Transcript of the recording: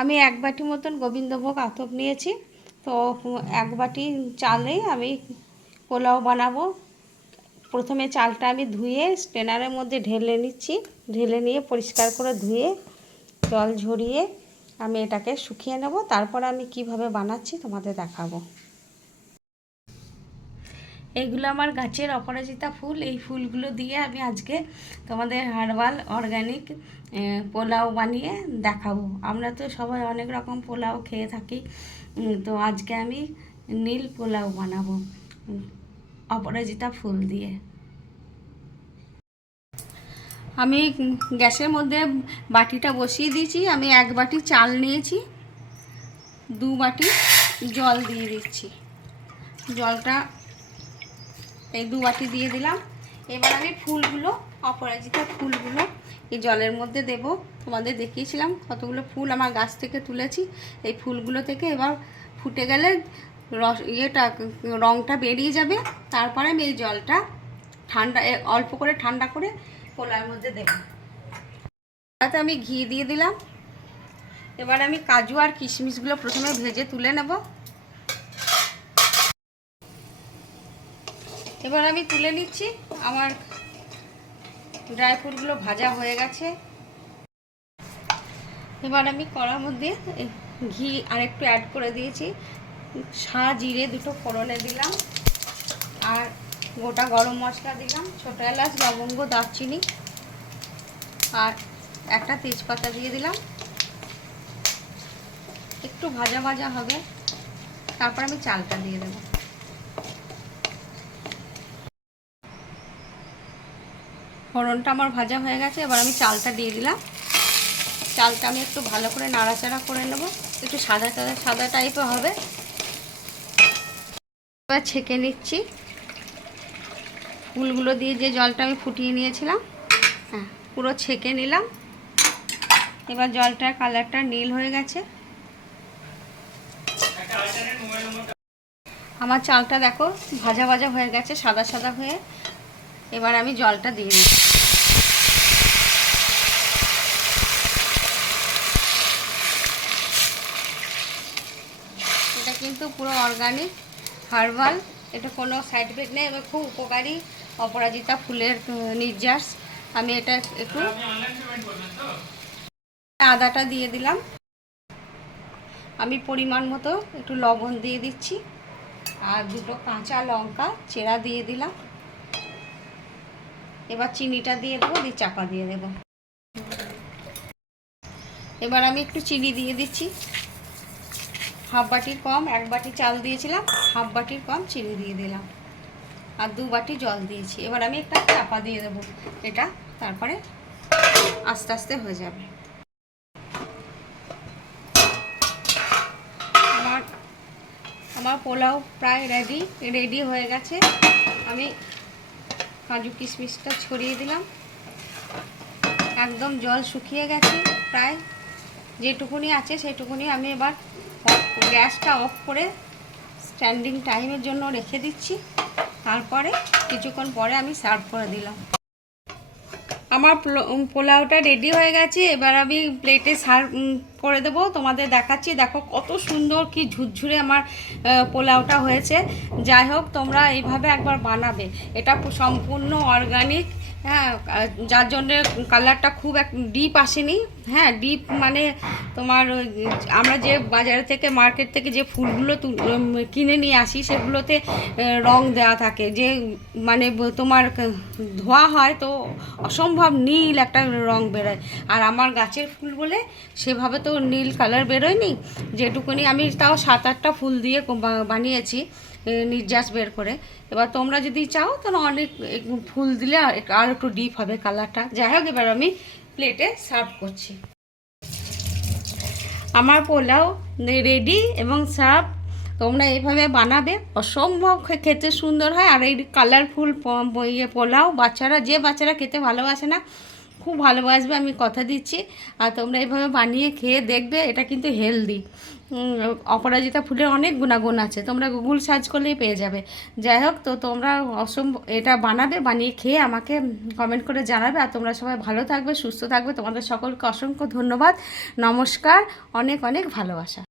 আমি এক বাটি মতন গোবিন্দভোগ আতপ নিয়েছি। তো এক বাটি চালেই আমি পোলাও বানাবো। প্রথমে চালটা আমি ধুয়ে স্ট্রেনারের মধ্যে ঢেলে নিচ্ছি। ঢেলে নিয়ে পরিষ্কার করে ধুয়ে জল ঝরিয়ে আমি এটাকে শুকিয়ে নেব। তারপর আমি কিভাবে বানাচ্ছি তোমাদের দেখাবো। এইগুলো আমার গাছের অপরাজিতা ফুল। এই ফুলগুলো দিয়ে আমি আজকে তোমাদের হার্বাল অর্গানিক পোলাও বানিয়ে দেখাবো। আমরা তো সবাই অনেক রকম পোলাও খেয়ে থাকি, তো আজকে আমি নীল পোলাও বানাবো অপরাজিতা ফুল দিয়ে। আমি গ্যাসের মধ্যে বাটিটা বসিয়ে দিয়েছি। আমি এক বাটি চাল নিয়েছি, 2 বাটি জল দিয়ে দিচ্ছি। জলটা এই 2 বাটি দিয়ে দিলাম। এবার আমি ফুলগুলো, অপরাজিতা ফুলগুলো এই জলের মধ্যে দেব। তোমাদের দেখিয়েছিলাম কতগুলো ফুল আমার গাছ থেকে তুলেছি। এই ফুলগুলো থেকে এবার ফুটে গেলে রঙটা বেরিয়ে যাবে। তারপরে আমি এই জলটা অল্প করে ঠান্ডা করে পোলার মধ্যে দেব। তাতে আমি ঘি দিয়ে দিলাম। এবার আমি কাজু আর কিশমিশগুলো প্রথমে ভেজে তুলে নেব। এবার আমি তুলে নিচ্ছি। আমার ড্রাই ফ্রুটগুলো ভাজা হয়ে গেছে। এবার আমি কড়ার মধ্যে ঘি আর একটু অ্যাড করে দিয়েছি। জিরে 2টো ফোড়নে দিলাম, আর গোটা গরম মশলা দিলাম, ছোটো এলাচ, লবঙ্গ, দারচিনি আর একটা তেজপাতা দিয়ে দিলাম। একটু ভাজা ভাজা হবে, তারপর আমি চালটা দিয়ে দেবো। ফোড়নটা আমার ভাজা হয়ে গেছে। এবার আমি চালটা দিয়ে দিলাম। চালটা আমি একটু ভালো করে নাড়াচাড়া করে নেব, একটু সাদা সাদা টাইপের হবে। এবার ছেঁকে নিচ্ছি ফুলগুলো দিয়ে, যে জলটা আমি ফুটিয়ে নিয়েছিলাম, হ্যাঁ পুরো ছেঁকে নিলাম। এবার জলটার কালারটা নীল হয়ে গেছে। আমার চালটা দেখো ভাজা ভাজা হয়ে গেছে, সাদা সাদা হয়ে। এবার আমি জলটা দিয়ে দিচ্ছি। এটা কিন্তু পুরো অর্গানিক হার্বাল, এটা কোনো সাইড এফেক্ট নেই। এবার খুব উপকারী অপরাজিতা ফুলের নির্যাস। আমি এটা একটু আদাটা দিয়ে দিলাম। আমি পরিমাণ মতো একটু লবণ দিয়ে দিচ্ছি, আর 2টো কাঁচা লঙ্কা চেরা দিয়ে দিলাম। এবার চিনিটা দিয়ে দেবো, দিয়ে চাপা দিয়ে দেব। এবার আমি একটু চিনি দিয়ে দিচ্ছি। হাফ বাটির কম, 1 বাটি চাল দিয়েছিলাম, হাফ বাটির কম চিনি দিয়ে দিলাম, আর 2 বাটি জল দিয়েছি। এবার আমি একটা চাপা দিয়ে দেবো এটা, তারপরে আস্তে আস্তে হয়ে যাবে। আমার পোলাও প্রায় রেডি হয়ে গেছে। আমি কাজু কিশমিশটা ছড়িয়ে দিলাম। একদম জল শুকিয়ে গেছে প্রায়, যেটুকুনি আছে সেটুকুনি আমি এবার গ্যাসটা অফ করে স্ট্যান্ডিং টাইমের জন্য রেখে দিচ্ছি। তারপরে কিছুক্ষণ পরে আমি সার্ভ করে দিলাম। আমার পোলাওটা রেডি হয়ে গেছে। এবার আমি প্লেটে সার্ভ করে দেবো। তোমাদের দেখাচ্ছি, দেখো কত সুন্দর কি ঝুরঝুরে আমার পোলাওটা হয়েছে। যাই হোক, তোমরা এইভাবে একবার বানাবে। এটা সম্পূর্ণ অর্গানিক, হ্যাঁ, যার জন্যে কালারটা খুব ডিপ আসেনি। হ্যাঁ, ডিপ মানে তোমার আমরা যে বাজার থেকে মার্কেট থেকে যে ফুলগুলো কিনে নিয়ে আসি, সেগুলোতে রং দেওয়া থাকে, যে মানে তোমার ধোয়া হয় তো অসম্ভব নীল একটা রং বেরোয়। আর আমার গাছের ফুল বলে সেভাবে তো নীল কালার বেরোয়নি। যেটুকুনি আমি তাও 7-8টা ফুল দিয়ে বানিয়েছি নির্যাস বের করে। এবার তোমরা যদি চাও তাহলে অনেক ফুল দিলে আর একটু ডিপ হবে কালারটা। যাই হোক, এবার আমি প্লেটে সার্ভ করছি। আমার পোলাও রেডি এবং সার্ভ। তোমরা এইভাবে বানাবে, অসম্ভব খেতে সুন্দর হয়। আর এই কালারফুল পোলাও যে বাচ্চারা খেতে ভালোবাসে না, খুব ভালোবাসবে, আমি কথা দিচ্ছি। আর তোমরা এইভাবে বানিয়ে খেয়ে দেখবে, এটা কিন্তু হেলদি। অপরাজিতা ফুলের অনেক গুণাগুণ আছে, তোমরা গুগল সার্চ করলেই পেয়ে যাবে। যাই হোক, তো তোমরা এটা বানাবে, বানিয়ে খেয়ে আমাকে কমেন্ট করে জানাবে। আর তোমরা সবাই ভালো থাকবে, সুস্থ থাকবে। তোমাদের সকলকে অসংখ্য ধন্যবাদ, নমস্কার, অনেক অনেক ভালোবাসা।